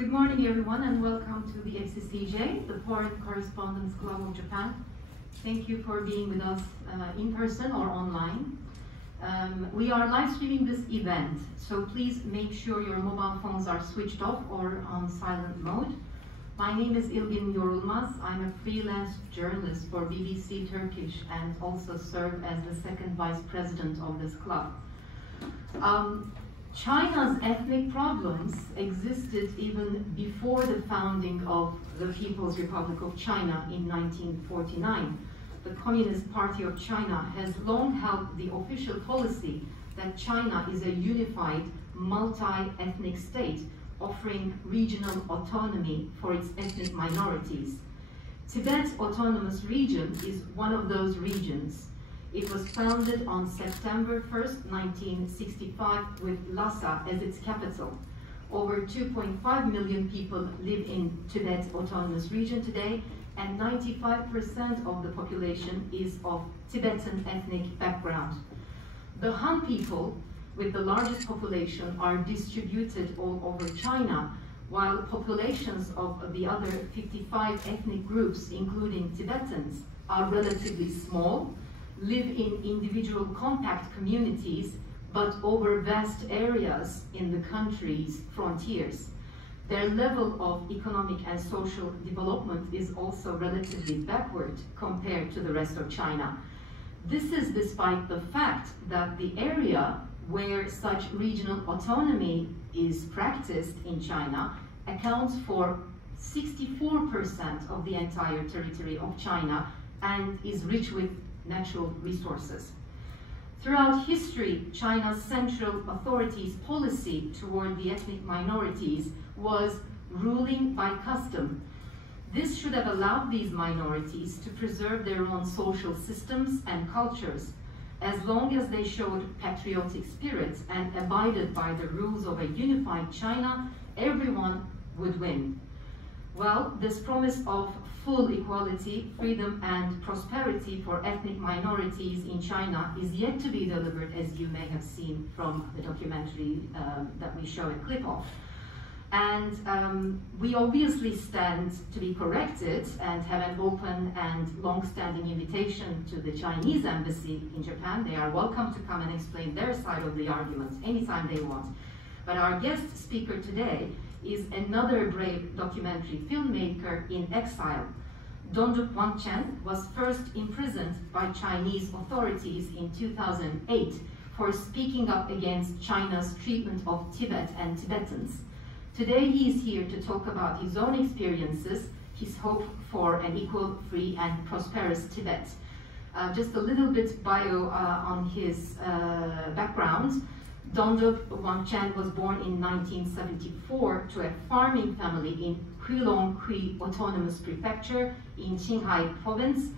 Good morning, everyone, and welcome to the FCCJ, the Foreign Correspondents Club of Japan. Thank you for being with us in person or online. We are live streaming this event, so please make sure your mobile phones are switched off or on silent mode. My name is İlgin Yorulmaz. I'm a freelance journalist for BBC Turkish and also serve as the second vice president of this club. China's ethnic problems existed even before the founding of the People's Republic of China in 1949. The Communist Party of China has long held the official policy that China is a unified, multi-ethnic state offering regional autonomy for its ethnic minorities. Tibet's autonomous region is one of those regions. It was founded on September 1st, 1965, with Lhasa as its capital. Over 2.5 million people live in Tibet's autonomous region today, and 95% of the population is of Tibetan ethnic background. The Han people, with the largest population, are distributed all over China, while populations of the other 55 ethnic groups, including Tibetans, are relatively small, live in individual compact communities, but over vast areas in the country's frontiers. Their level of economic and social development is also relatively backward compared to the rest of China. This is despite the fact that the area where such regional autonomy is practiced in China accounts for 64% of the entire territory of China and is rich with natural resources. Throughout history, China's central authorities' policy toward the ethnic minorities was ruling by custom. This should have allowed these minorities to preserve their own social systems and cultures, as long as they showed patriotic spirit and abided by the rules of a unified China, everyone would win. Well, this promise of full equality, freedom, and prosperity for ethnic minorities in China is yet to be delivered, as you may have seen from the documentary that we show a clip of. And we obviously stand to be corrected and have an open and long-standing invitation to the Chinese embassy in Japan. They are welcome to come and explain their side of the argument anytime they want. But our guest speaker today is another brave documentary filmmaker in exile.頓珠旺青was first imprisoned by Chinese authorities in 2008 for speaking up against China's treatment of Tibet and Tibetans. Today he is here to talk about his own experiences, his hope for an equal, free, and prosperous Tibet. Just a little bit bio on his background.頓珠旺青was born in 1974 to a farming family in Heilonghui Autonomous Prefecture in Qinghai Province,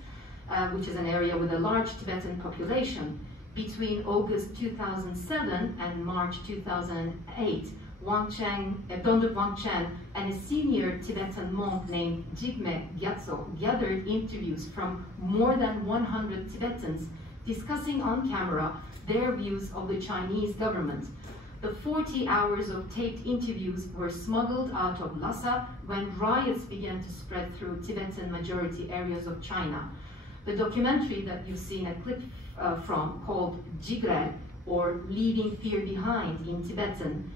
which is an area with a large Tibetan population. Between August 2007 and March 2008,頓珠旺青and a senior Tibetan monk named Jigme Gyatso gathered interviews from more than 100 Tibetans discussing on camera their views of the Chinese government. The 40 hours of taped interviews were smuggled out of Lhasa when riots began to spread through Tibetan majority areas of China. The documentary that you've seen a clip from, called Jigre, or Leaving Fear Behind in Tibetan,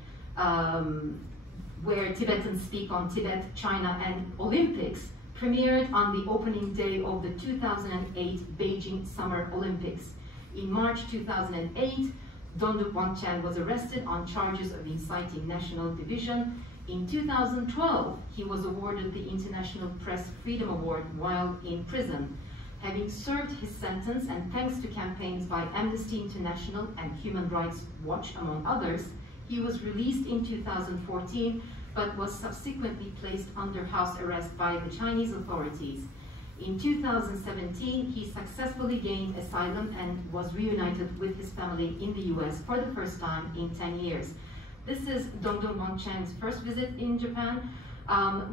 where Tibetans speak on Tibet, China, and Olympics, premiered on the opening day of the 2008 Beijing Summer Olympics. In March 2008,頓珠旺青was arrested on charges of inciting national division. In 2012, he was awarded the International Press Freedom Award while in prison. Having served his sentence, and thanks to campaigns by Amnesty International and Human Rights Watch, among others, he was released in 2014, but was subsequently placed under house arrest by the Chinese authorities. In 2017, he successfully gained asylum and was reunited with his family in the US for the first time in 10 years. This is頓珠旺青's first visit in Japan.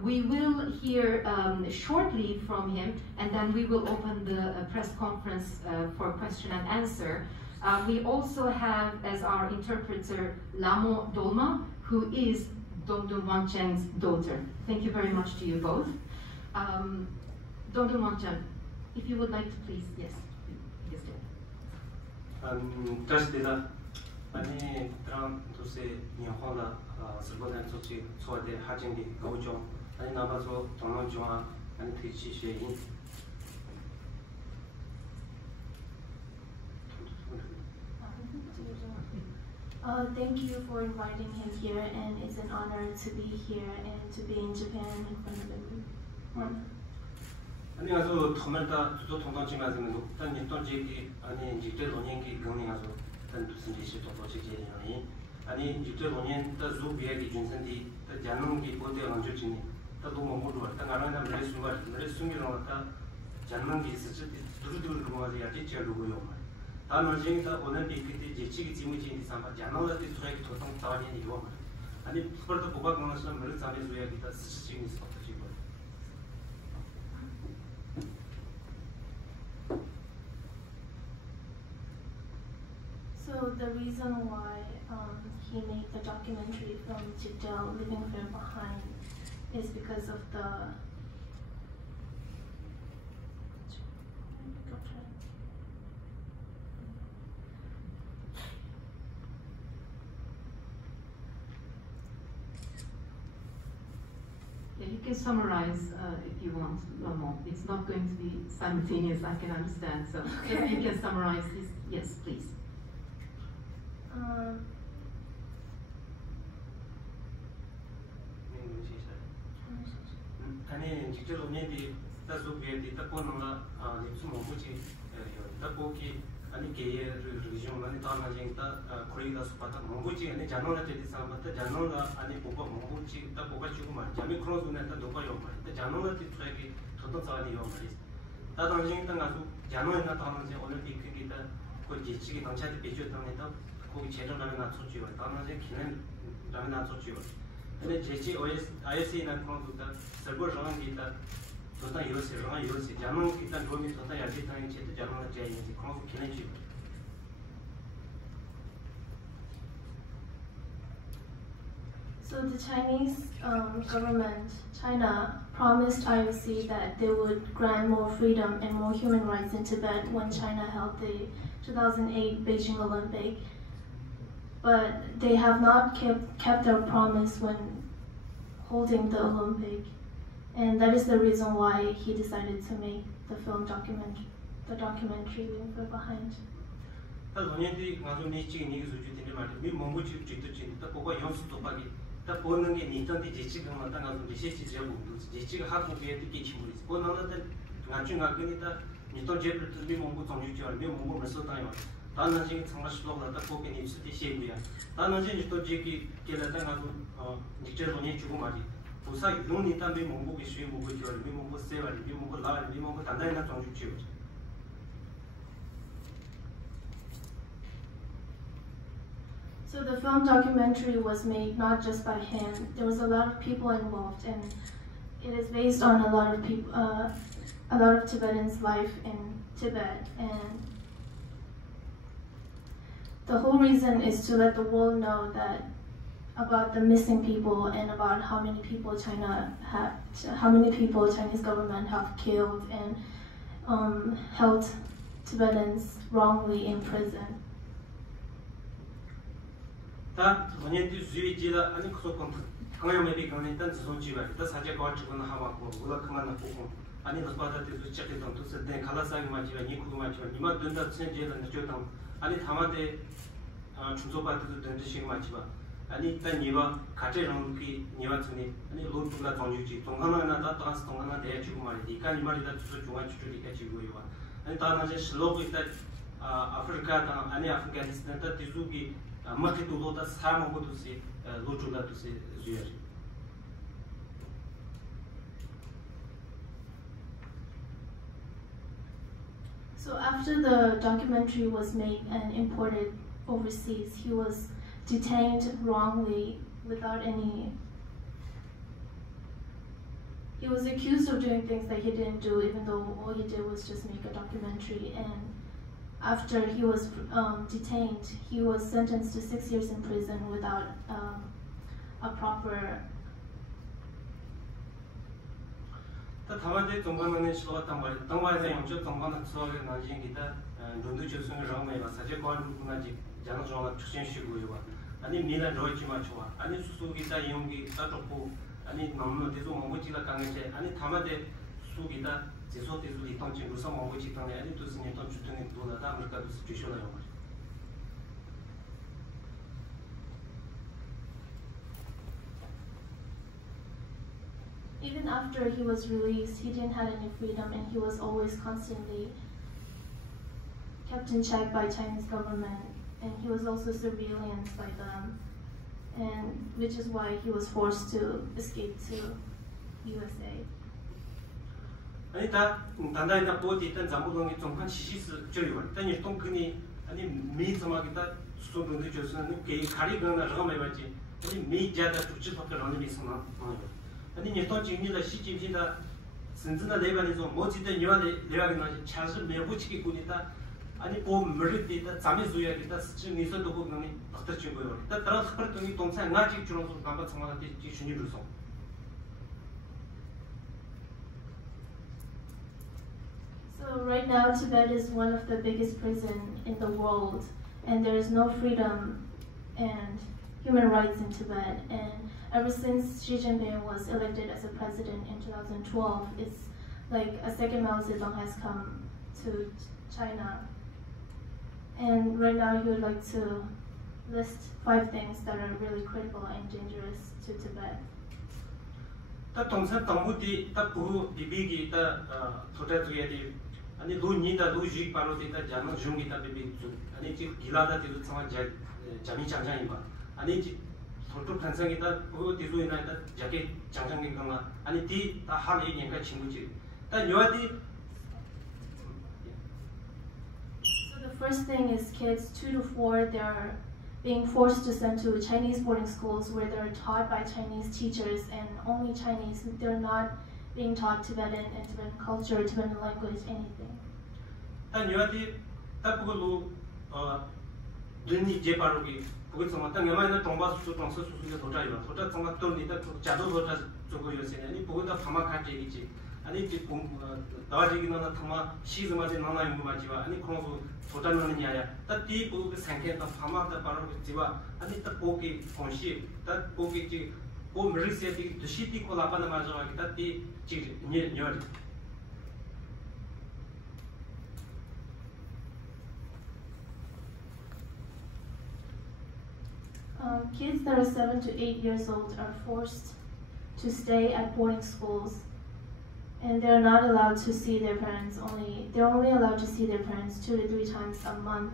We will hear shortly from him, and then we will open the press conference for question and answer. We also have as our interpreter Lamo Dolma, who is 頓珠旺青daughter. Thank you very much to you both.頓珠旺青, if you would like to please, yes, yes, Каждый они тран тусе нихола сборная соци соде хачинги гоучо они набазо тоножо они тичишеин. Thank you for inviting him here, and it's an honor to be here and to be in Japan in front of everyone. 아니 가서 토말다 또 통통지마지는 단 일동지기 아니 이제 논년기 경리 가서 단 무슨 짓이 또 도시지리니 아니 이제 논년 더 주비하기 준선디 더 잔능기 보대 언저지니 더 너무 모르고 더 가라나 말에 숨기는 왔다 잔능기 있을지 두루두루 뭐가지 야지 제루고요. 다른 중에서 오늘 비키티 지치기 지무지인디 삼바 잔능한테 소액 도통 따와니 이거 말 아니 스포르트 보가 공원에서 늘 잠에 줘야겠다 스치기 있어. So the reason why he made the documentary film Jigdale, Living Far Behind, is because of the Yeah, you can summarize if you want, Ramon. It's not going to be simultaneous, I can understand. So if you can summarize this, yes, please. 아니 직접 논의디 따서 비에디 따고는가 입수 뭐지 따고기 아니 게에 리전 아니 다나진다 코리다 스파타 뭐지 아니 자노나 제디 사마타 자노나 아니 보고 뭐지 따고가 주고 말 자미 크로즈네다 도가요 말 자노나 티트라기 도도 자니 요 말이 다나진다 가서 자노나 다나진 오늘 비크기다 그 지치기 당차디 비주었다니다 거기 제대로는 낮춰지요 다나진 기는 라면 낮춰지요 근데 제치 IS나 프로그램다 서버 정한기다 도다 요새 자는 일단 로미 도다 야지 당이 제대 자는 제이지 프로그램 기내지. So the Chinese government, China, promised IOC that they would grant more freedom and more human rights in Tibet when China held the 2008 Beijing Olympic. But they have not kept their promise when holding the Olympic, and that is the reason why he decided to make the documentary Living Far Behind. 다 논의디 가서 니치기 니기 수주들이 말이 미 몽고치 주주지 또 보고 연수 도박이 다 보는 게 니던디 지치가 왔다 가서 리시치 제고 지치가 하고 비에 듣기 친구리 보는데 나중에 그니다 니던 제를 미 몽고 정주지 미 몽고 벌써다요 다른 지 정말 슬로우다 보게 니스디 시부야 다른 지 또 지기 게라다 가서 직접 논의 주고 말이 부사 용니 담비 몽고기 수행 몽고 지월 미 몽고 세월 미 몽고 라월 미 몽고 단단히나 정주지. So the film documentary was made not just by him. There was a lot of people involved, and it is based on a lot of people, a lot of Tibetans' life in Tibet. And the whole reason is to let the world know that about the missing people and about how many people Chinese government have killed and held Tibetans wrongly in prison. 다 논의디 수위지라 아니 그소건 강요매비 강내단 지송지와 다 사제 과치고는 하고 우라 그만나 보고 아니 너바다데 수치게 좀 두서데 칼라사기 마치와 니쿠도 마치와 니마 된다 천제는 저당 아니 다마데 중소바드도 된듯이 마치와 아니 일단 니와 가제랑기 니와 전에 아니 로드가 정주지 동하나나 다 따라서 동하나 대주고 말이지 이까 이 말이다 주소 중앙 주주리가 지고요 아니 다나제 슬로브 있다 아프리카다 아니 아프가니스탄 다 디주기 마케도다 사모고도시 로주다도시 주야지. So after the documentary was made and imported overseas, he was detained wrongly without any. He was accused of doing things that he didn't do, even though all he did was just make a documentary. And after he was detained, he was sentenced to 6 years in prison without a proper. 다만데 동반하는 시도가 당마에서 영적 동반의 수학의 나중이다 논도 조성을 하면 사실 관루구나지 자는 좋아가 추진시고요. 아니 미나 로이지마 좋아. 아니 수수기다 용기 따졌고 아니 너무 대도 뭐지가 강해제 아니 다만데 수기다 제소대도 이동진 무서 뭐지 땅에 아니 또 스님 또 주등에 도나다 아메리카도 주셔나요. Even after he was released, he didn't have any freedom, and he was always constantly kept in check by Chinese government, and he was also surveillanced by them, and which is why he was forced to escape to USA. 아니 다 단단히다 보디 일단 잠보동이 좀한 시시스 저리와 일단 일동 그니 아니 미스마기다 수도도 저서는 게 가리거나 저거만 해봤지 아니 미자다 주치밖에 안 미스마 아니 일동 진리다 시집이다 진짜나 레반에서 뭐지다 니와데 레반이 차서 매부치기 군이다 아니 보 머리다 잠이 주야기다 스치니서 도고 그니 어떻게 지고요 다 따라 스퍼트니 동생 나직 주로서 남바 상황한테 지준이로서 So right now, Tibet is one of the biggest prisons in the world, and there is no freedom and human rights in Tibet. And ever since Xi Jinping was elected as a president in 2012, it's like a second Mao Zedong has come to China. And right now, he would like to list 5 things that are really critical and dangerous to Tibet. 다 동산 동무디 다 부부 비비기 다 도자주야디 아니 루니다 루지 바로디다 자는 중기다 비비주 아니 지 길라다 디도 상황 자미 장장이 봐 아니 지 소토 탄상이다 부부 디도이나다 자게 장장이 강나 아니 디다 하리 년가 친구지 다 요아디. So the first thing is kids 2 to 4, they're being forced to send to Chinese boarding schools where they're taught by Chinese teachers and only Chinese. They're not being taught Tibetan and Tibetan culture, Tibetan language, anything. 단 요아디 딱 그걸로 눈이 제바로기 그걸 정말 딱 여마이나 동바수수 동서수수가 도자이바 도자 정말 또니다 자도 도자 저거 요새는 아니 보고다 파마카지 얘기지 아니 지 나와지기는 타마 시즈마지 나나 연구 맞지와 아니 그런 도자는 이야야 딱디 보고 생각했다 파마다 바로 지와 아니 딱 보기 본시 딱 보기 지 보 머리세티 도시티 콜라바나 마저하기 딱디 지 녀녀. Kids that are 7 to 8 years old are forced to stay at boarding schools, and they're not allowed to see their parents. They're only allowed to see their parents 2 to 3 times a month.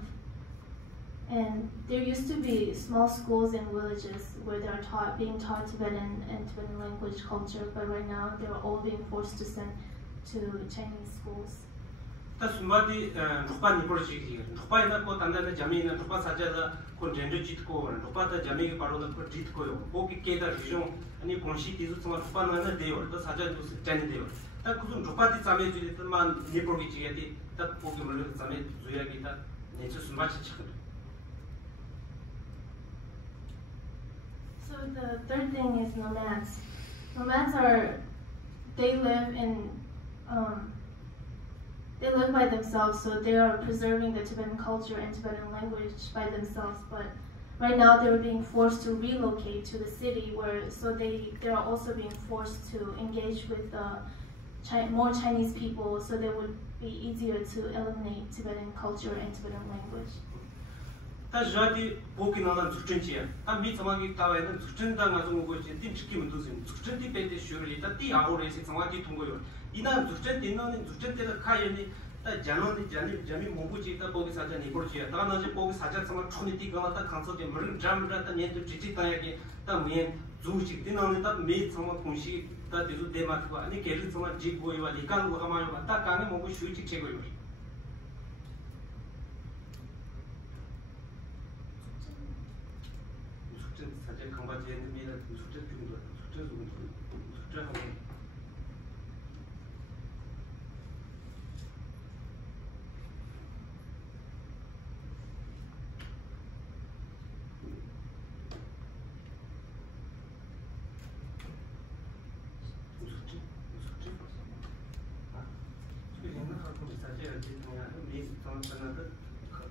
And there used to be small schools in villages where they're being taught Tibetan and Tibetan language culture, but right now they're all being forced to send to Chinese schools. 다 수마디 루파니 프로젝트 루파이나 코 단단한 자미나 루파 사자다 코 렌저 짓고 루파다 자미가 바로는 코 짓고요 거기 깨다 비용 아니 본시 디스 정말 루파는 돼요 또 사자도 짠이 돼요 딱 무슨 루파디 자미 주리만 니 프로젝트에 딱 거기 물론 자미 주야기다 내주 수마치 쳐. So the third thing is nomads. Nomads they live by themselves, so they are preserving the Tibetan culture and Tibetan language by themselves. But right now, they're being forced to relocate to the city, they're also being forced to engage with more Chinese people, so they would be easier to eliminate Tibetan culture and Tibetan language. 다 저기 보기는 주천지야. 아 미스마기 따와는 주천당 가서 뭐지? 띵치기면 도지. 주천디 배대 쇼리 다띠 아오레시 상황이 통고요. 이나 주천 띵는 주천대가 카이니 다 자노니 자미 뭐부지 다 보기 사자니 버지야. 다 나지 보기 사자 상황 촌이 띠가 다 간서데 머리 잠르다 년도 지지 따야기 다 미엔 주식 띵는 다 미 상황 공시 다 대주 대마고 아니 계를 상황 지고요. 리칸고 하마요. 다 강에 뭐부 슈이치 체고요. 사실 강바지에 있는 미라 숙제 중도 숙제하고 상관없는데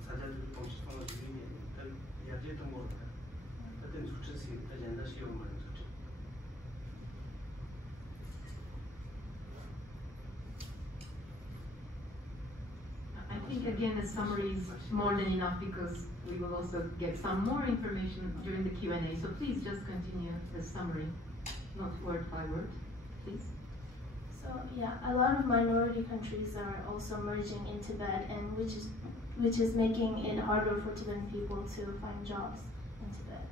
사자들이 공식성을 주기에 일단 이야기했던 거니까 그때 수치스 아젠다 시험을 했죠. I think again a summary is more than enough because we will also get some more information during the Q&A. So please just continue the summary, not word by word, please. So yeah, a lot of minority countries are also merging in Tibet, and which is making it harder for Tibetan people to find jobs in Tibet.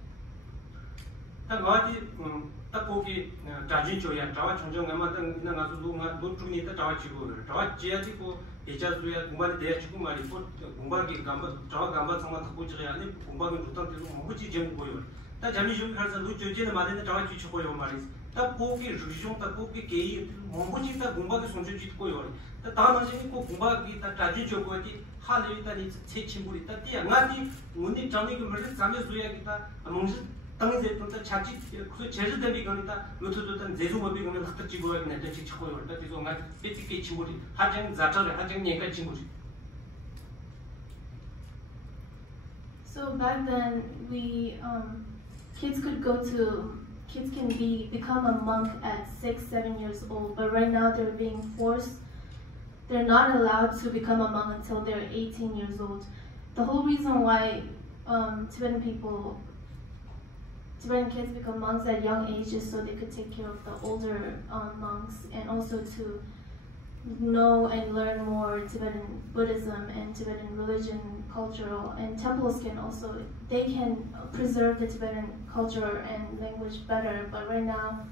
딱 거기 자진조야 자와 청정가만 딱 나가서 노트니 딱 자와 지고 자와 지야지고 예자수야 공부에 대해 지고 말이 공부하기 감바 자와 감바 상관 갖고 지야 아니 공부하기 못한 데도 뭐지 jem 보여. 딱 잠이 좀 가서 노조제는 말에 자와 지고 보여 말이. 딱 거기 루종 딱 거기 게이 뭐지 딱 공부하기 손주 짓고요. 딱 다나지 꼭 공부하기 딱 자진조 거기 할이 있다니 제 친구들 있다. 띠야가디 문이 잠이 그 말을 잠에 수야기다. 몽시 당제 또 자치 그 제주대비 거니까 로트도던 제주법이 거는 딱 찍고 가는 데 찍고 올 때. 그래서 나 삐삐게 친구들 하정 자처를 하정 얘가 친구들. So back then, kids can become a monk at 6, 7 years old, but right now they're being forced. They're not allowed to become a monk until they're 18 years old. The whole reason why Tibetan kids become monks at young ages so they could take care of the older monks, and also to know and learn more Tibetan Buddhism and Tibetan religion, cultural, and temples they can preserve the Tibetan culture and language better, but right now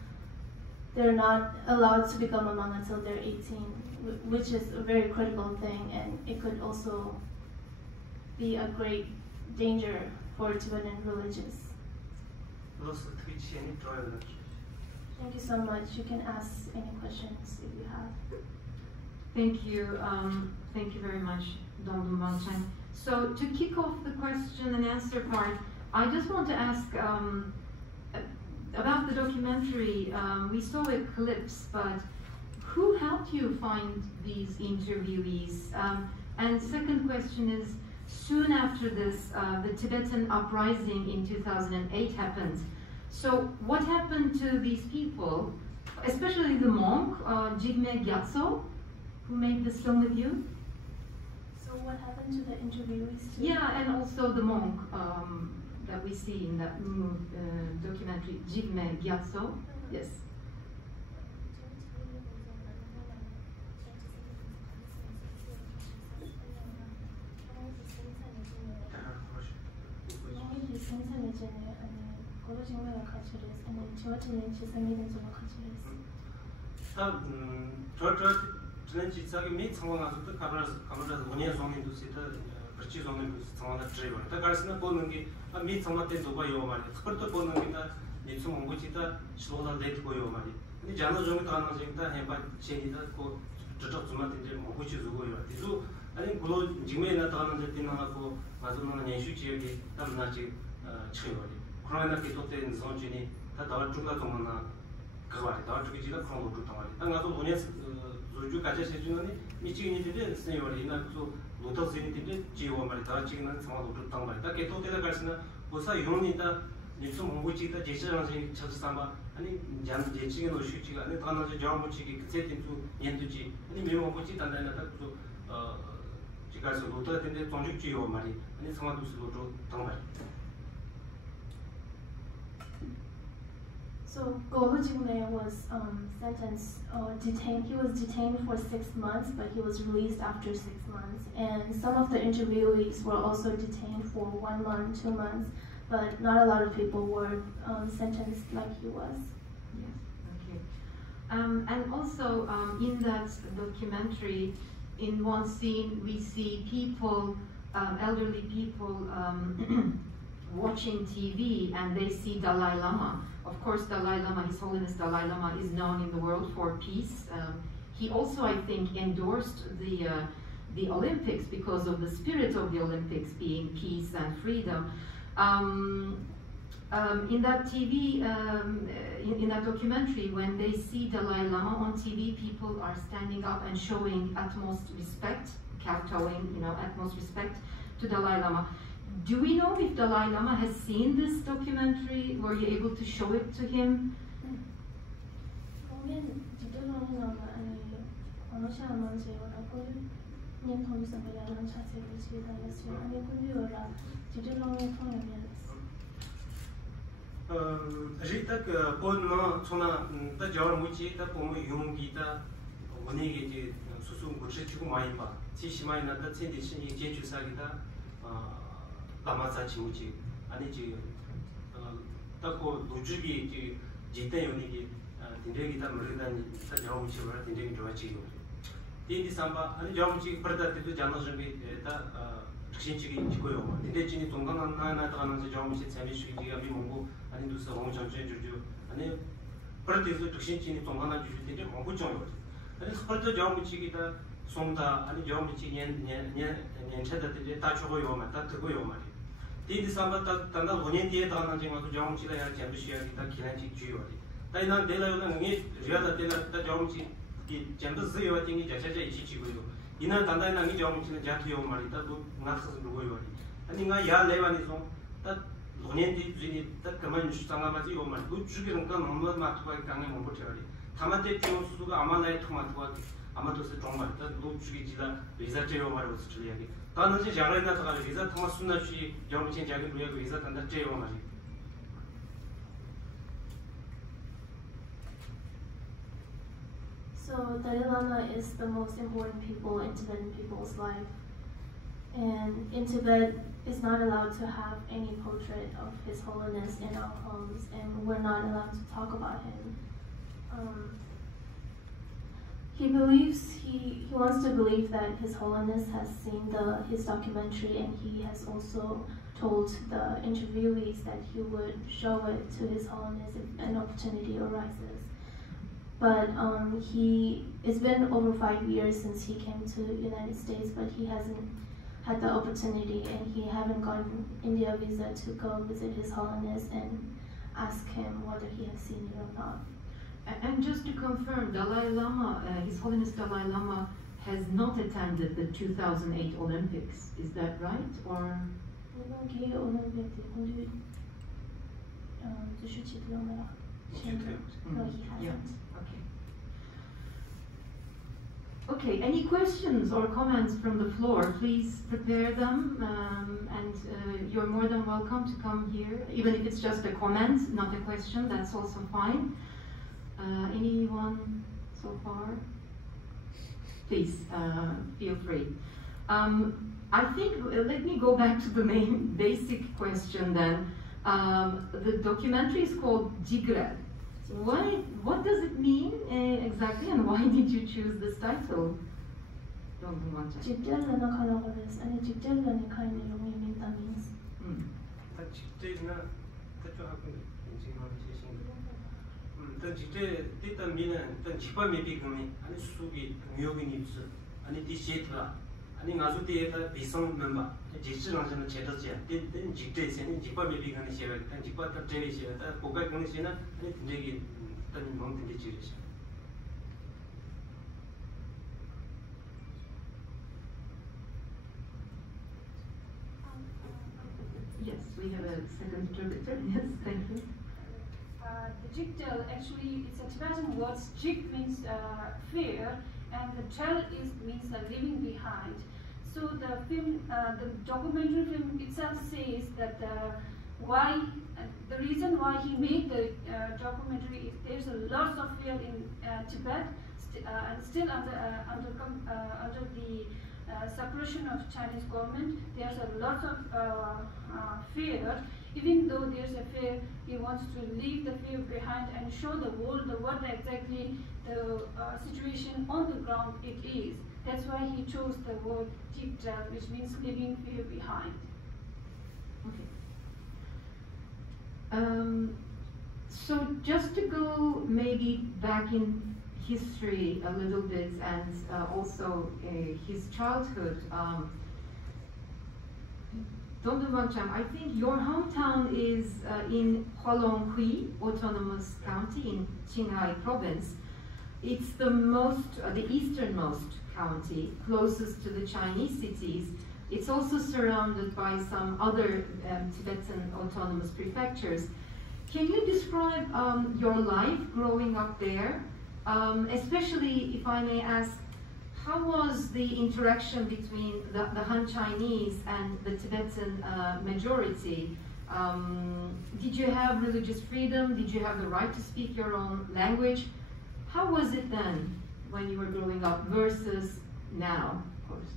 they're not allowed to become a monk until they're 18, which is a very critical thing, and it could also be a great danger for Tibetan religious. Thank you so much. You can ask any questions if you have. Thank you very much,頓珠旺青. So to kick off the question and answer part, I just want to ask about the documentary. We saw a clips, but who helped you find these interviewees? And second question is, soon after this, the Tibetan uprising in 2008 happened. So what happened to these people, especially the monk, Jigme Gyatso, who made this film with you? So what happened to the interviewees too? Yeah, and also the monk that we see in that documentary, Jigme Gyatso. Yes. 지난 지사기 미 상황에서 또 가면서 원예 성인도 시다 그렇지 성인도 상황을 드려요. 다 가르치는 보는 게미 상황 때 누가 요 말이. 그것도 보는 게다 미츠 mongo지다 시도가 되고요 말이. 근데 자는 중에 다 나중에다 해봐 제기다 그 저쪽 좀만 이제 mongo지 주고요. 그래서 아니 그로 지금에 나타나는 데 되나고 맞으면 연수 지역이 담나지 쳐요. 그러나 계속된 선진이 다 나올 중간 동안나 그거 말이 나올 쪽이 지가 그런 거 좋단 말이. 당가서 원예 조주 가져 세주는 미치니들이 세요리나 또 노터스니들이 지워 말이 다 지금은 상황도 좋단 말이. 다 계속되다 갈수는 보사 용이다 뉴스 mongo지다 제시장이 찾아삼아 아니 jan 제치가 노슈지가 아니 다나지 자무치기 그세팀도 년도지 아니 메모고지 단단하다 또 지가서 노터된데 종죽지요 말이. 아니 상황도 수도 당 말이. So Goho Jigme was detained. He was detained for 6 months, but he was released after 6 months. And some of the interviewees were also detained for 1 month, 2 months, but not a lot of people were sentenced like he was. Yes, okay. And also in that documentary, in one scene, we see people, elderly people, watching TV, and they see Dalai Lama. Of course, Dalai Lama, His Holiness Dalai Lama, is known in the world for peace. He also, I think, endorsed the Olympics because of the spirit of the Olympics being peace and freedom. In that TV, in that documentary, when they see Dalai Lama on TV, people are standing up and showing utmost respect. kowtowing, utmost respect to Dalai Lama. Do we know if Dalai Lama has seen this documentary? Were you able to show it to him? Rita que podno sona ta jawar muchi ta pomo yungi ta onegi je susu ngurche chiku mai pa chi shimai na ta tsendi shini je chu sa gita lama sa chi muchi ani ji ta ko dujugi ji jite yoni gi dindegi ta murida ni ta jawar muchi wara dindegi jwa chi yo di samba ani jawar muchi parda te jana jngi ta 신치기 있고요. 근데 진이 동강한 하나다 가는지 정무시 재미식이가 미몽고 아니 두서 홍정전 주주 아니 프로테스 특신진이 동강한 주주들이 뭔고 정요. 아니 스포트 정무치기다 송다 아니 정무치 년 차다들이 다 주고요. 맞다 듣고요 말이. 디디 삼바다 단다 5년 뒤에 다가는지 맞고 정무치가 야 재미식이다 기란직 주요. 다이난 내려오는 게 리아다 때나 정무치 이 전부 쓰여 띵이 자체자 이치치고요. 이나 단단히 나기 정치는 자기요 말이다. 또 나서서 누구요? 아니 나 야레반이서 딱 5년 뒤에 딱 그만 주장하면서 요 말. 그 주기는가 너무 맞고 강에 못 버텨리. 다만때 비용수가 아마 나의 토마토가 아마도서 정말다. 너 주기지다. 리자제요 말고 스트리하게. 다는지 장래나 다가 리자 토마스나시 정치 자기 부여도 리자 단다 제요 말이. So Dalai Lama is the most important people in Tibetan people's life. And in Tibet, it's not allowed to have any portrait of His Holiness in our homes, and we're not allowed to talk about him. He wants to believe that His Holiness has seen his documentary, and he has also told the interviewees that he would show it to His Holiness if an opportunity arises. But it's been over 5 years since he came to the United States, but he hasn't had the opportunity, and he haven't gotten India visa to go visit His Holiness and ask him whether he has seen it or not. And just to confirm, Dalai Lama, His Holiness Dalai Lama has not attended the 2008 Olympics. Is that right? Or? No, he hasn't. Yeah. Okay, any questions or comments from the floor? Please prepare them, and you're more than welcome to come here, even if it's just a comment, not a question, that's also fine. Anyone so far? Please, feel free. I think, let me go back to the main basic question then. The documentary is called Jigre. What does it mean exactly, and why did you choose this title? 아니 가서 뒤에다 비성 멤버 지지랑서는 제도지야. 된 직대에서는 직밥이 비가는 시에 된 직밥도 제일 시에 다 고가 거는 시나 아니 굉장히 어떤 멍든지 지르시. Yes, we have a second interpreter. Yes, thank you. The jigdel actually it's a Tibetan word. Jig means fear, and the tel means leaving behind. So the film, the documentary film itself says that the reason why he made the documentary is there's a lot of fear in Tibet, and still under the suppression of Chinese government. There's a lot of fear. Even though there's a fear, he wants to leave the fear behind and show the world what exactly the situation on the ground it is. That's why he chose the word jigdel, which means leaving fear behind. Okay. So just to go maybe back in history a little bit, and also his childhood. Dondurwangcham, I think your hometown is in Holonghui Autonomous County in Qinghai Province. It's the easternmost county, closest to the Chinese cities. It's also surrounded by some other Tibetan autonomous prefectures. Can you describe your life growing up there? Especially, if I may ask, how was the interaction between the Han Chinese and the Tibetan majority? Did you have religious freedom? Did you have the right to speak your own language? How was it then when you were growing up versus now, of course?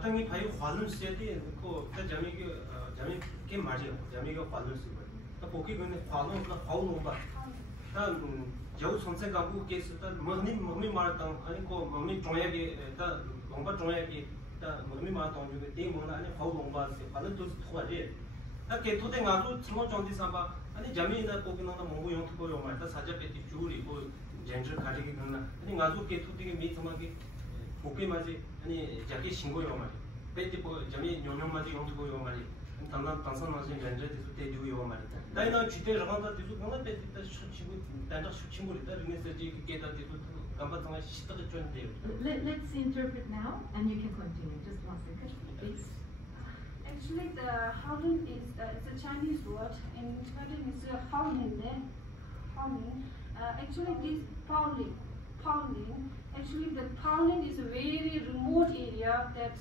당이 바이 화는 시대에 그 자미 게 맞아요. 자미가 화는 쓰고. 또 거기 근데 화는 화우는 봐. 단 저 선생하고 계시다 몸이 말았던 아니 그 몸이 종약이 다 뭔가 종약이 다 몸이 말았던 중에 대문 아니 화우는 봐. 화는 또 토하지. 딱게 토대 가서 처음 정디 삼바 아니 자미나 거기는 뭔가 용토고 말다 사자배티 줄이고 젠저 가지기 그러나 아니 가서 게 토대게 미트마게 오케이 맞지 아니 자기 신고요 말이 배티 뭐 자미 용용맞이 용토고요 말이 단단 단선하지 렌저에서 대주요 말이 다이나 주대 저간다 대주 뭔가 배티 다 친구 단다 친구리다 리네서 지기 게다 대주 감바통아 시도도 좀 돼요. Let's interpret now and you can continue. Just one second, please. Actually, the howling is it's a Chinese word. In Tibetan, it's a howling. Howling. Actually, this howling. Actually, the howling is a very remote area that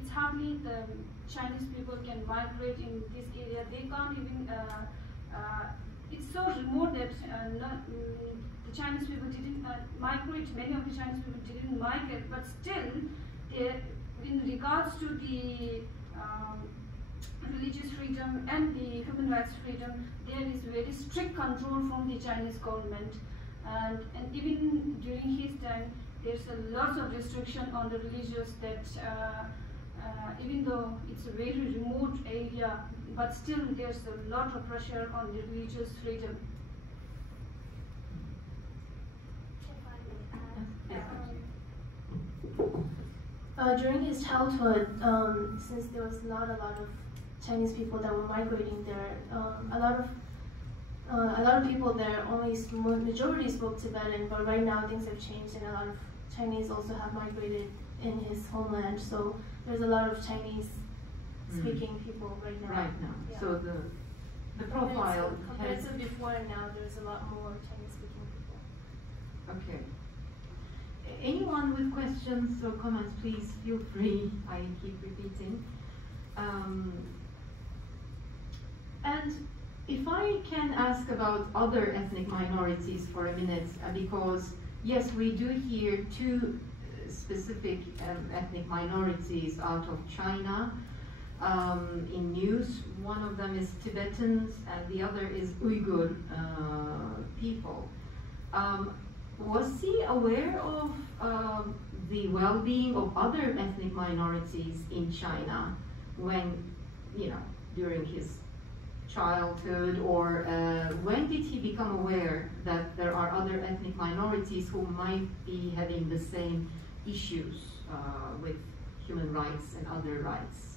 it's hardly the Chinese people can migrate in this area. They can't even. It's so remote that the Chinese people didn't migrate. Many of the Chinese people didn't migrate, but still, in regards to the religious freedom and the human rights freedom, there is very strict control from the Chinese government, and even during his time, there's a lot of restriction on the religious that even though it's a very remote area, but still there's a lot of pressure on the religious freedom. During his childhood, since there was not a lot of Chinese people that were migrating there, a lot of people there only majority spoke Tibetan, but right now things have changed and a lot of Chinese also have migrated in his homeland. So there's a lot of Chinese speaking people right now. Right now. Yeah. So the profile compared to before and now, there's a lot more Chinese speaking people. Okay. Anyone with questions or comments, please feel free. I keep repeating. And if I can ask about other ethnic minorities for a minute, because yes, we do hear two specific ethnic minorities out of China in news. One of them is Tibetans and the other is Uyghur people. Was he aware of the well-being of other ethnic minorities in China when, during his childhood, or when did he become aware that there are other ethnic minorities who might be having the same issues with human rights and other rights?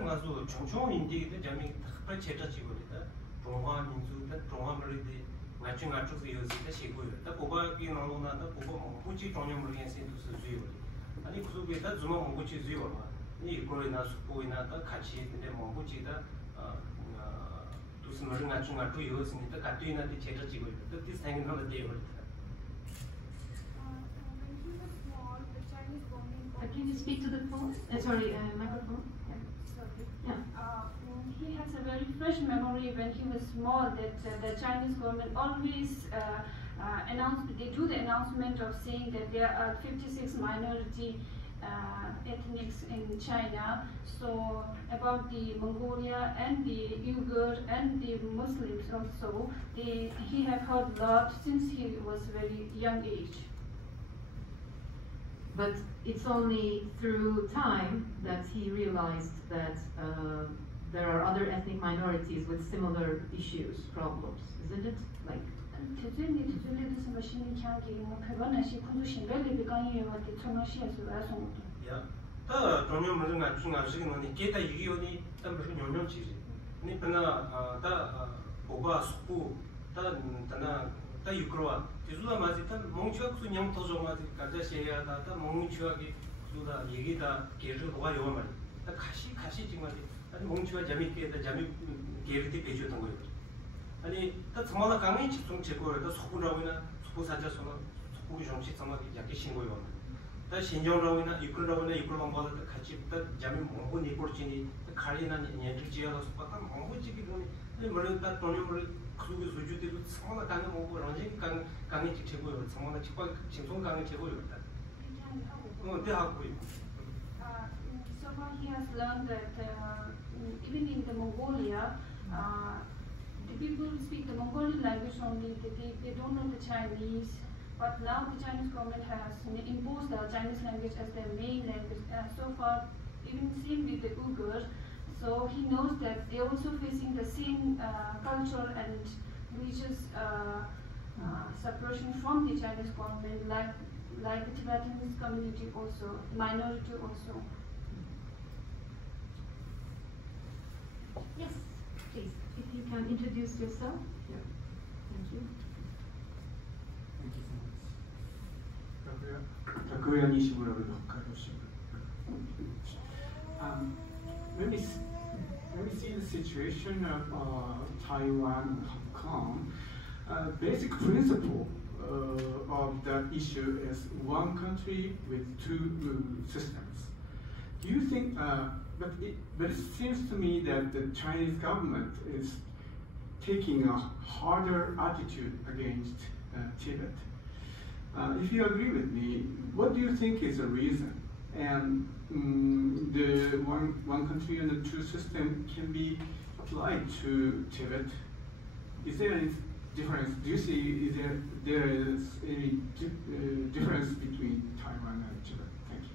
가서 총총인데 점이 탁발 제자지고 있다. 중화 민족의 중화물이 맞춘 가족서 요새가 시고요. 딱 고바기 나오나다 고바 무지 종류물이 있는 수주요. 아니 그 속에다 좀 무지 주요. 이 거기나 수고이나다 같이 근데 무지다 무슨 말을 맞춘 가족 요새니까 같이나데 제자지고 있다. 그 생각하는 데요. Can you speak to the phone? Sorry, microphone. Yeah. He has a very fresh memory when he was small that the Chinese government always they do the announcement of saying that there are 56 minority ethnics in China. So about the Mongolia and the Uyghur and the Muslims also, he have heard a lot since he was very young age. But it's only through time that he realized that there are other ethnic minorities with similar issues, problems, isn't it? Like. Yeah. 다 동료 문제가 중요하시는 게 게다 이기요니 다 무슨 영역지지. 니 pendant 다 보바 수고 다 유크로와 지수가 맞다 몽추가 그 냥 도저마지 가자시야다 다 몽추하기 수다 얘기다 계속 와 요만 다 가시 지금 아니 몽추가 재밌게 다 재미 계획이 배주던 거예요. 아니 다 정말 강의 집중 제거를 다 소구라고나 소구 사자서나 소구 정식 정말 약게 신고요. 다 신정라고나 이끌라고나 이끌방보다 같이 다 재미 몽고 니por지니 칼리나 년지지어서 바까 몽고지기 돈이 머리 다 돈이 머리 그게 소주되고 정말 강의 몽고 런지 강의 직제고요. 정말 직관 진송 강의 제고요. 네 하고요. So far he has learned that even in the Mongolia, the people speak the Mongolian language only. They don't know the Chinese. But now the Chinese government has imposed the Chinese language as their main language. So far, even same with the Uyghurs. So he knows that they are also facing the same cultural and religious suppression from the Chinese government, like the Tibetan community also, minority also. Yes, please. If you can introduce yourself. Yeah. Thank you. Thank you so much. Takuya Nishimura with Hokkaido Shimbun. When we see the situation of Taiwan and Hong Kong, basic principle of that issue is one country with two systems. Do you think? But it seems to me that the Chinese government is taking a harder attitude against Tibet. If you agree with me, what do you think is the reason? And the one country and the two system can be applied to Tibet. Is there any difference? Do you see there is any difference between Taiwan and Tibet? Thank you.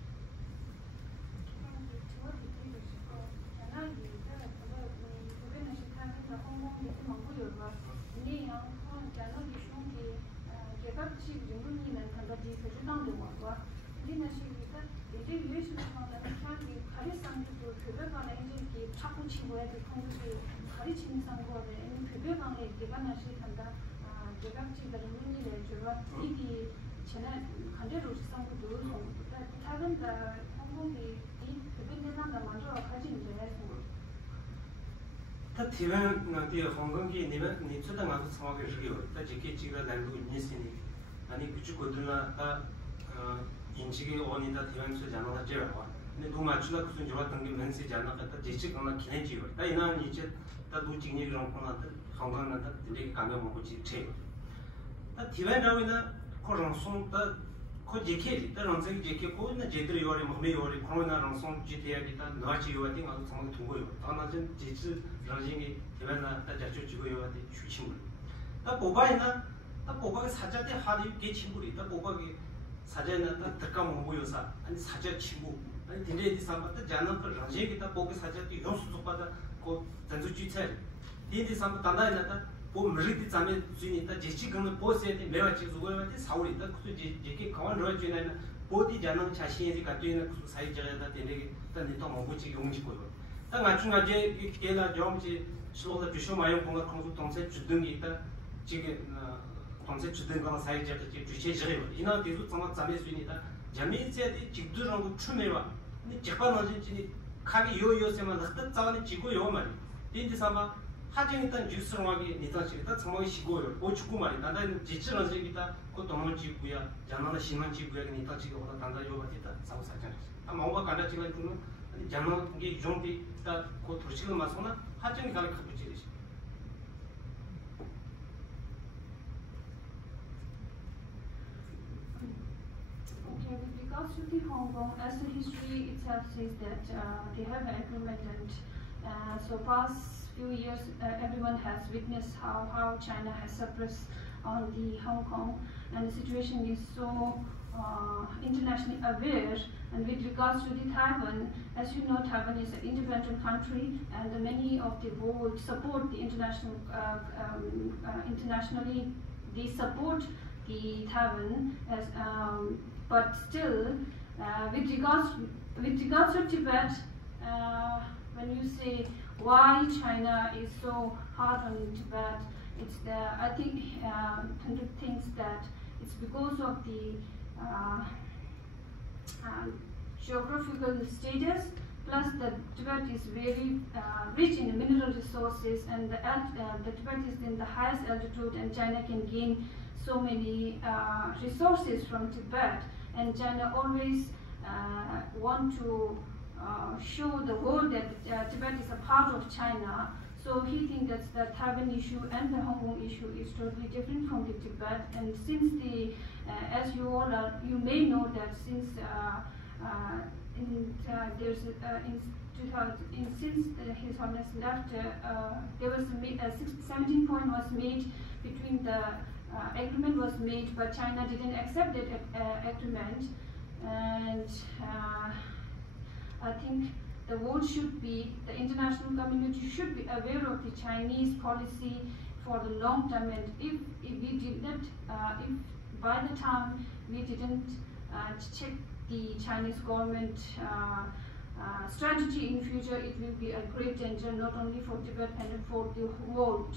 다 티벤 나디 홍콩기 니벤 니 초당 가서 상하게 저기요. 다 지게 지가 난도 니스니 아니 그쪽 거들나 다 인식이 원이다 티벤스 자나다 제와. 근데 너무 맞추다 무슨 좋았던 게 면세 자나가 다 지식 강나 기내지요. 다 이나 이제 다 노직니 그런 거나 홍콩나 다 되게 강경 먹고 지체. 다 티벤라위나 코랑송 다 코지케리 다 런생 지케 코나 제대로 요리 먹매 요리 코로나 런송 지테야기다 너치 요한테 가서 정말 두고요. 다나진 지지 런징이 대변나 다 자주지고 요한테 추침을. 다 보바이나 다 보바가 사자대 하디 게 친구리 다 보바기 사자나 다 특가 모여서 아니 사자 친구 아니 딘데디 삼바다 자나 그 런징이 다 보기 사자대 요수도 받아 고 전주 주체 딘디 삼바 단다이나 보 머리디 잠에 주니까 제치 그는 보세에 매와치 주고한테 사우리다 그 제게 강원 로지나나 보디 자는 자신이 갖고있는 그 사이자다 되게 일단 또 뭐지 용지고요. 딱 맞춘가제 걔가 좀지 실로다 주셔 마요 공가 공부 동세 주등이 있다. 지금 동세 주등 거 사이자다 주체적이요. 이나 뒤도 정말 잠에 주니다. 잠이세에 직두랑 추매와 근데 제반어진지 가게 요요세만 딱 자원이 지고요 말이. 인지 삼아 하정 일단 뉴스로하게 니다시다 정말 시고요. 오축구 말이 단단 지치는 세기다. 그 동물 지구야. 자나나 신만 지구야. 니다 지구보다 단단 요바티다. 사고 사잖아. 아마 뭔가 간다지만 그는 자나 게 용비 다그 도시를 마서나 하정이 가게 가부지리시. regards to the Hong Kong, as the history itself says that they have an agreement, and so past few years everyone has witnessed how China has suppressed on the Hong Kong, and the situation is so internationally aware. And with regards to the Taiwan, as you know, Taiwan is an independent country, and many of the world support the international internationally. They support the Taiwan as, but still, with regards to Tibet, when you say why China is so hard on Tibet, it's I think Tunduk thinks that it's because of the geographical status, plus the Tibet is very rich in mineral resources, and the Tibet is in the highest altitude, and China can gain so many resources from Tibet, and China always want to show the world that Tibet is a part of China. So he thinks that the Taiwan issue and the Hong Kong issue is totally different from the Tibet. And since the, as you all are, you may know that since since His Holiness left, there was 17 point was made between the agreement was made, but China didn't accept that agreement, and I think the world should be, the international community should be aware of the Chinese policy for the long term, and if we did not, if by the time we didn't check the Chinese government strategy in future, it will be a great danger not only for Tibet and for the world.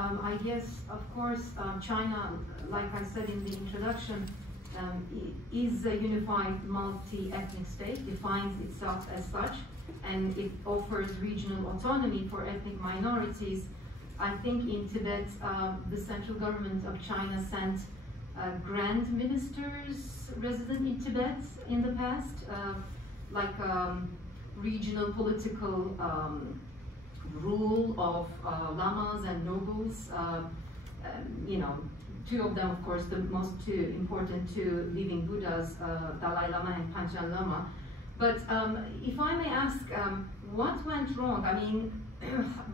I guess, of course, China, like I said in the introduction, is a unified multi-ethnic state, defines itself as such, and it offers regional autonomy for ethnic minorities. I think in Tibet, the central government of China sent grand ministers resident in Tibet in the past, like regional political rule of lamas and nobles. You know, two of them, of course, the most two important two living Buddhas, Dalai Lama and Panchen Lama. But if I may ask, what went wrong? I mean,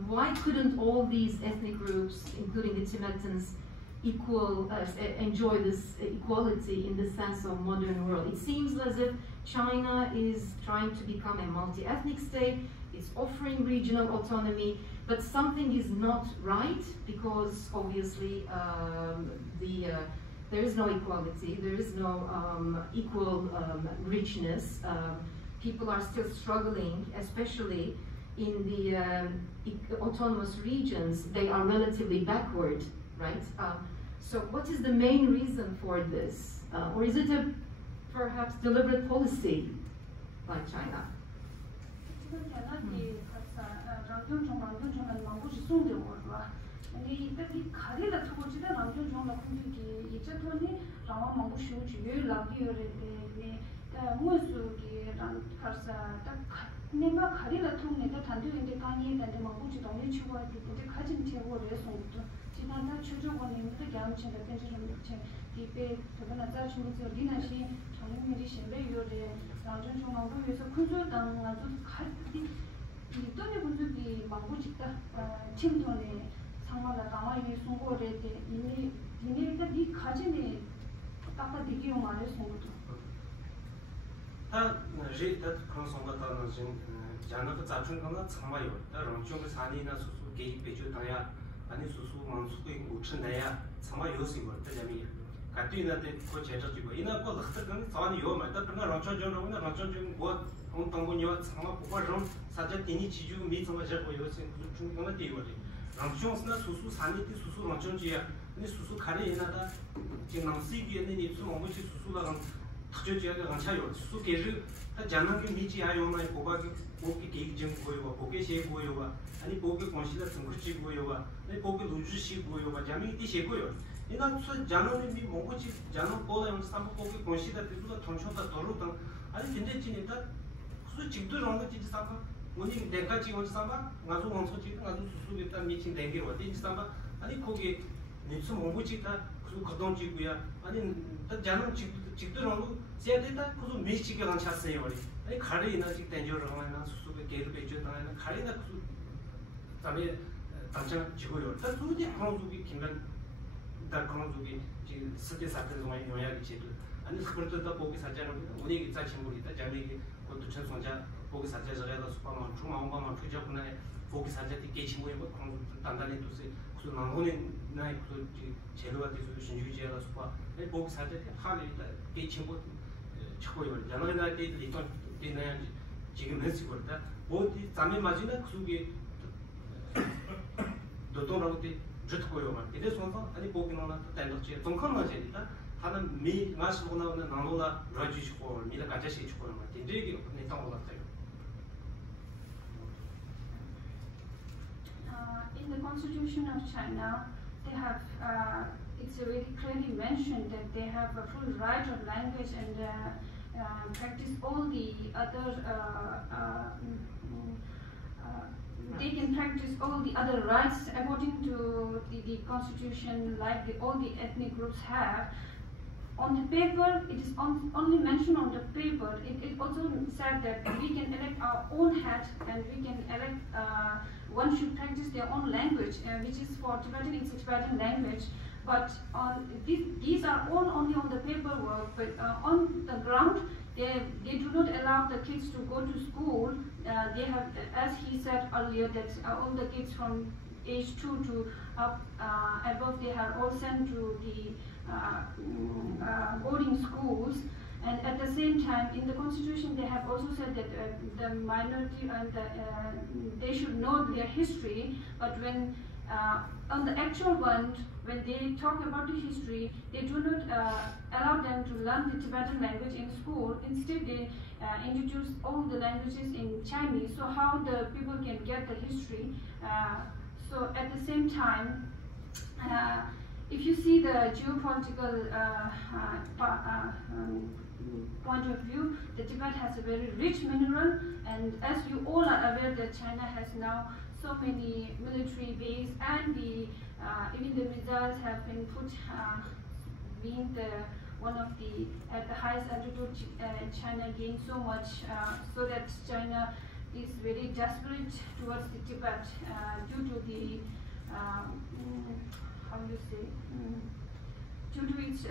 why couldn't all these ethnic groups, including the Tibetans, enjoy this equality in the sense of modern world? It seems as if China is trying to become a multi-ethnic state. It's offering regional autonomy, but something is not right, because obviously there is no equality, there is no equal richness. People are still struggling, especially in the autonomous regions. They are relatively backward, right? So what is the main reason for this? Or is it a perhaps deliberate policy by China? 아니 거기 뉴스 공부지다 그 거동 지구야 아니 다 자는 직도로 세대다 그 미치게 간 찼어요 우리 아니 가리나 직 댄저로 하면 수수가 계속 배주다는 가리나 그 다음에 당장 지구요 다 수지 그런 쪽이 김만 다 그런 쪽이 지금 스테 사태 중에 영향이 지도 아니 그것도 보기 사자는 우리 기자 친구이다 자기 그것도 전송자 보기 사자 저래도 수파만 중앙방만 투자구나 보기 사자티 개친구에 뭐 그런 단단히 두세 그 나오는 나이 그 재료가 돼서 신주지에다 수파 보기 사자티 하리다 개친구 쳐고요 야나나 때 리턴 되나야 지금 했을 거다 어디 잠이 맞으나 그게 도도라고 때 좋고요만 이제 손서 아니 보기는 단독지 동컴마제다 하는 미 마시고 나오는 나노라 라지시고 미다 가자시 주고요 이제 네 땅올랐어요. In the Constitution of China, they have it's very clearly mentioned that they have a full right of language and practice all the other. They can practice all the other rights according to the constitution, like all the ethnic groups have. On the paper, it is only mentioned on the paper. It also said that we can elect our own head and we can elect, one should practice their own language, which is for Tibetan, it's a Tibetan language. But these are all only on the paperwork, but on the ground, they do not allow the kids to go to school. They have, as he said earlier, that all the kids from age 2 to up above, they are all sent to the boarding schools. And at the same time, in the constitution, they have also said that the minority and they should know their history. But when on the actual one, when they talk about the history, they do not allow them to learn the Tibetan language in school. Instead, they introduce all the languages in Chinese. So how the people can get the history? So at the same time, if you see the geopolitical point of view, the Tibet has a very rich mineral, and as you all are aware that China has now so many military bases, and even the missiles have been put, being one of the at the highest altitude, China gained so much, so that China is very desperate towards the Tibet due to the how you say, due to its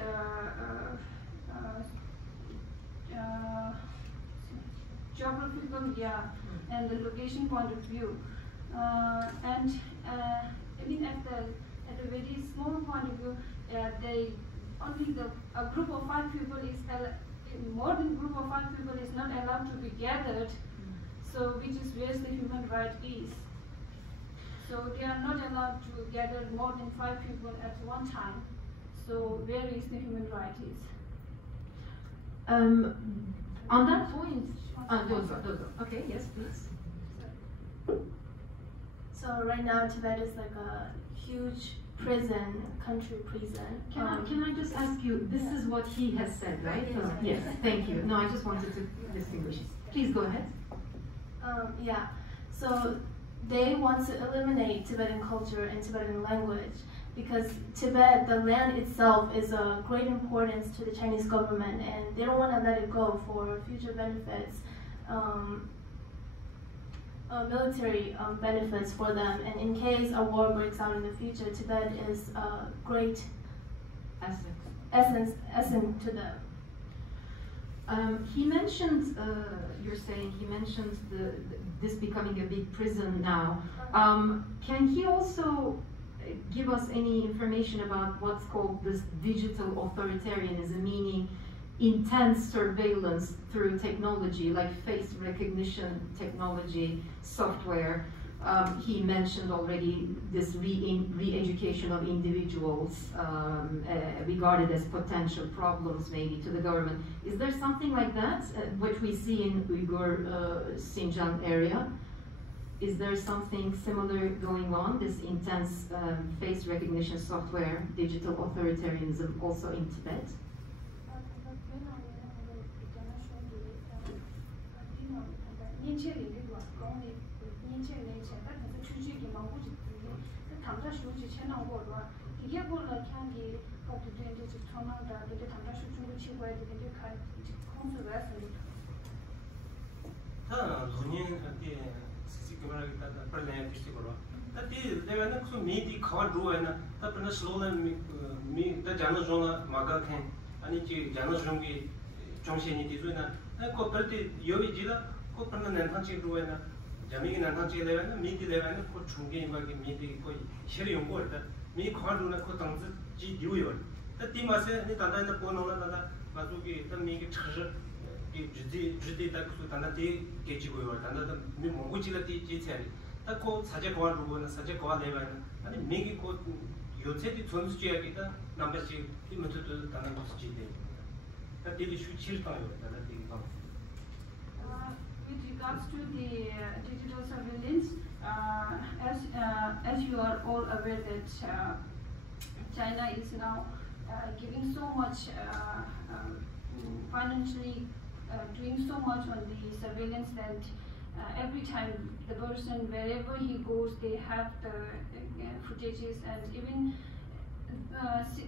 geographical, and the location point of view, and even at a very small point of view, a group of 5 people is more than group of 5 people is not allowed to be gathered. So which is where the human right is. So they are not allowed to gather more than 5 people at one time. So where is the human right is? On that point, okay, yes, please. So right now Tibet is like a huge country prison. Can I just ask you, this is what he has said, right? Yes, thank you. No, I just wanted to distinguish. Please go ahead. Yeah, so they want to eliminate Tibetan culture and Tibetan language because Tibet, the land itself, is of great importance to the Chinese government, and they don't want to let it go for future benefits, military benefits for them. And in case a war breaks out in the future, Tibet is a great essence to them. He mentioned, you're saying he mentioned this becoming a big prison now. Can he also give us any information about what's called this digital authoritarianism, meaning intense surveillance through technology, like face recognition technology, software? He mentioned already this re-education of individuals regarded as potential problems maybe to the government. Is there something like that, what we see in Uyghur Xinjiang area? Is there something similar going on, this intense face recognition software, digital authoritarianism also in Tibet? 담자 쇼지 채널 거로 이게 볼라 캔디 거기 된지 전화다 되게 담자 쇼 중국 치고야 되게 가 콘서트에서 다 돈인한테 시스템을 갖다 프로젝트 시스템으로 다티 내가 그 미디 커버 로에나 다른 슬로는 미다 자는 존나 마가캔 아니 지 자는 존기 정신이 뒤도나 그 벌티 여기 지다 그 벌는 난한지 로에나 자미기 난한지 레벨은 미디 레벨은 그 중계 임하게 미디 거의 실이 온 거다 미 커버로나 그 당지 지 디오요 다티 마세 니 단단한 보노나 단다 마두기 다 미기 처저 이 주디 딱 단다티 개지고요 단다 미 뭐지가 티 지체리 딱고 사제 거와 루고는 사제 거와 레벨은 아니 미기 그 요체디 전수지야기다 남바시 이모토도 단한 것이 지대 다 되게 슈치르다요 단다 되게 봐 with regards to the digital surveillance, as you are all aware that China is now giving so much financially doing so much on the surveillance that every time the person wherever he goes they have the footages and even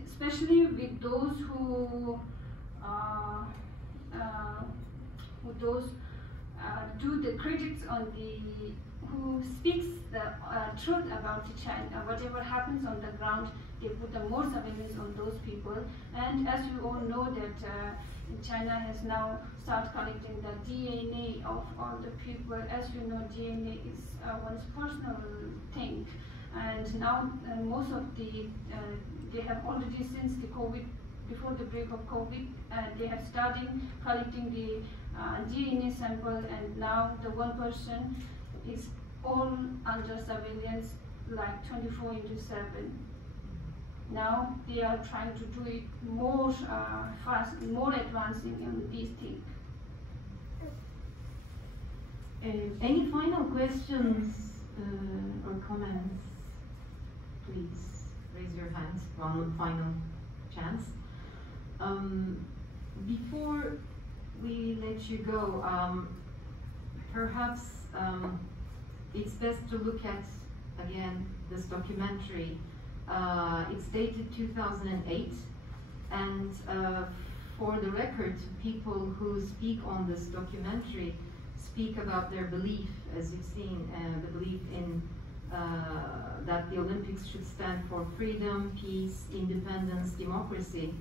especially with those who do the critics on the who speaks the truth about China, whatever happens on the ground, they put the more surveillance on those people. And as you all know that China has now started collecting the DNA of all the people. As you know, DNA is one's personal thing, and now most of the they have already since the COVID. Before the break of COVID, they have started collecting the DNA sample, and now the one person is all under surveillance like 24/7. Now they are trying to do it more fast, more advancing in these things. Any final questions or comments? Please raise your hands. One final chance. Before we let you go, perhaps it's best to look at again this documentary. It's dated 2008, and for the record, people who speak on this documentary speak about their belief, as you've seen, the belief in that the Olympics should stand for freedom, peace, independence, democracy.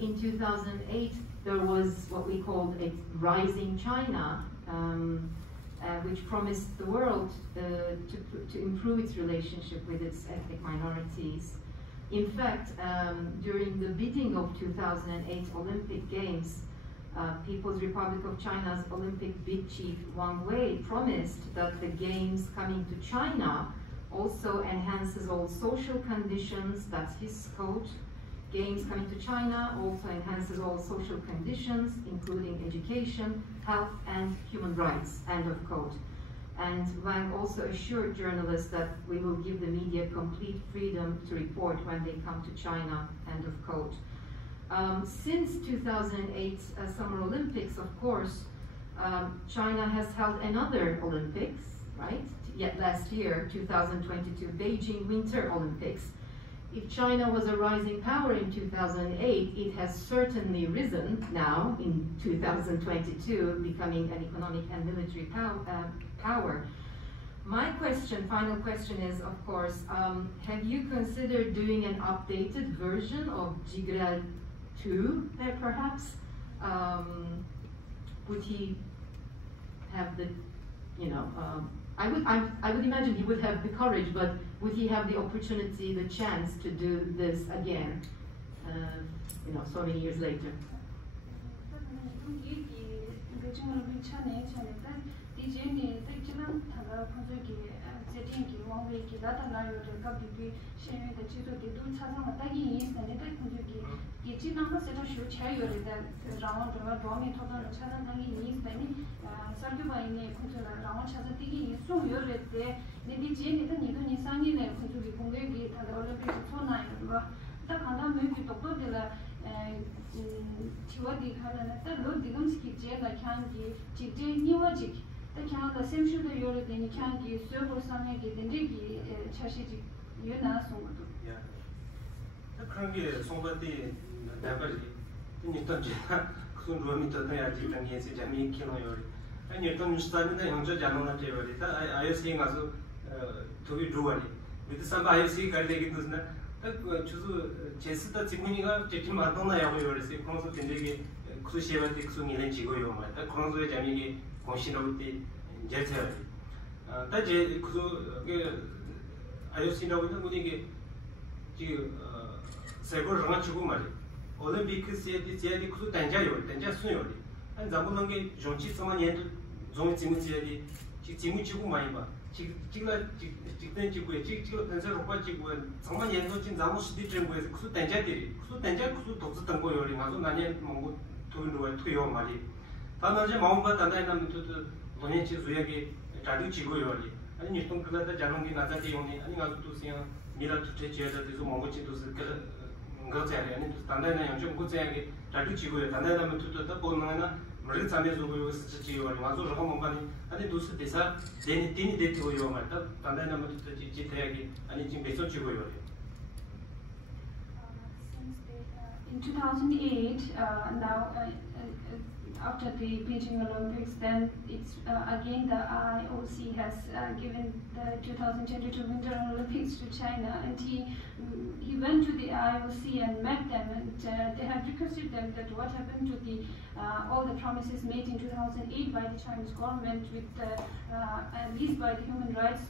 In 2008, there was what we called a rising China, which promised the world to improve its relationship with its ethnic minorities. In fact, during the bidding of 2008 Olympic Games, People's Republic of China's Olympic bid chief Wang Wei promised that the games coming to China also enhances all social conditions, that's his quote. Games coming to China also enhances all social conditions, including education, health, and human rights, end of quote. And Wang also assured journalists that we will give the media complete freedom to report when they come to China, end of quote. Since 2008 Summer Olympics, of course, China has held another Olympics, right? Yet last year, 2022 Beijing Winter Olympics. If China was a rising power in 2008, it has certainly risen now in 2022, becoming an economic and military power. My final question is, of course, have you considered doing an updated version of Jigrel 2 there, perhaps? Would he have the, I would imagine he would have the courage, but would he have the opportunity, the chance to do this again, so many years later? 유나 송도. 야. 그런 게 송바디 나버리. 니또 제가 그런 로미 또 해야지 당연히 재미 키노요. 아니 또 뉴스타는데 형저 자노나 제버리. 다 IOC 가서 저기 주와리. 근데 삼바 IOC 갈 얘기 듣나? 딱 주소 제스다 지문이가 제팀 만나야 하고요. 그래서 그래서 굉장히 그 시에한테 그 소리는 지고요. 맞다. 그런 소리 재미게 공신으로 때 제체요. 다제 그 IOC라고 있는 분이 지금 세골 정한 주고 말이 올림픽 시에디 제디 그 단자요. 단자 수요. 한 잡는 게 정치 상황에도 좀 지문지에디 지문 주고 많이 봐. 직된 지구에 직지로 단서로 빠지고 정말 연도진 나무 시대 정부에서 그 단자들이 그 단자 그 독서던 거요. 가서 나니 뭐 돈으로 투여 말이. 다나제 마음과 단단한 또 돈이 지수에게 자주 지고요. 아니 일동 그러다 자는게 나자지 오니 아니 가서 또 그냥 미라 투체 지어다 돼서 뭔가지 또 거자리 아니 또 단단한 좀 고자게 자주 지고요. 단단하면 또 보면은 머리 잠에서 보고 스치지요. 가서 저거 뭔가니 아니 도스 대사 데니 데티고요. 말다 단단하면 또 지대하게 아니 지금 배송 지고요. In 2008, now after the Beijing Olympics, then it's again the IOC has given the 2022 Winter Olympics to China, and he went to the IOC and met them, and they have requested them that what happened to the all the promises made in 2008 by the Chinese government, with at least by the human rights,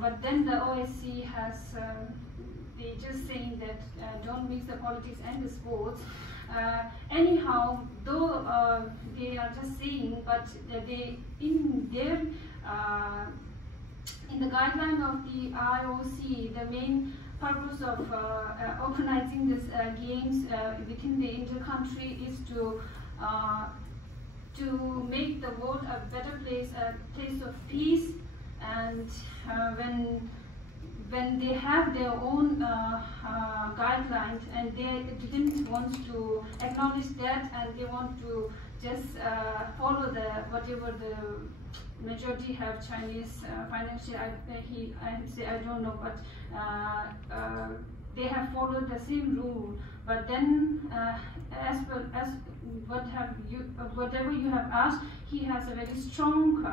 but then the OSCE has. They just saying that don't mix the politics and the sports. Anyhow, though they are just saying, but they in their in the guideline of the IOC, the main purpose of organizing this games within the inter-country is to make the world a better place, a place of peace, and when they have their own guidelines and they didn't want to acknowledge that, and they want to just follow whatever the majority have Chinese financial, I don't know, but they have followed the same rule. But then as whatever you have asked, he has a very strong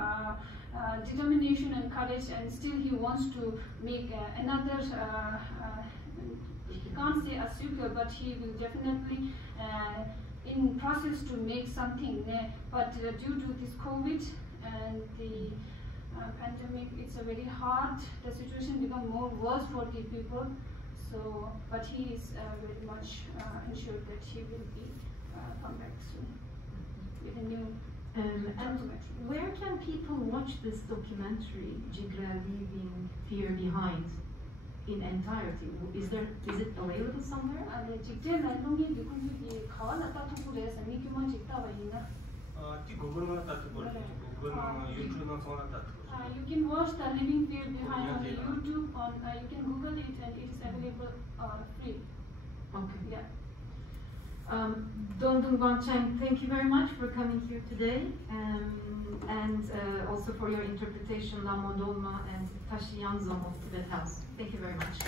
determination and courage, and still he wants to make another, he can't say a sequel, but he will definitely in process to make something. But due to this COVID and the pandemic, it's a very hard, the situation become more worse for the people. So, but he is very much ensured that he will be come back soon with a new documentary. Where can people watch this documentary, Jigla Leaving Fear Behind, in entirety? Is it available somewhere? You can watch the Living Fear Behind on the YouTube. You can Google it, and it is available free. Okay. Yeah.頓珠旺青, thank you very much for coming here today, and also for your interpretation, Lamo Dolma and Tashi Yanzong of Tibet House. Thank you very much.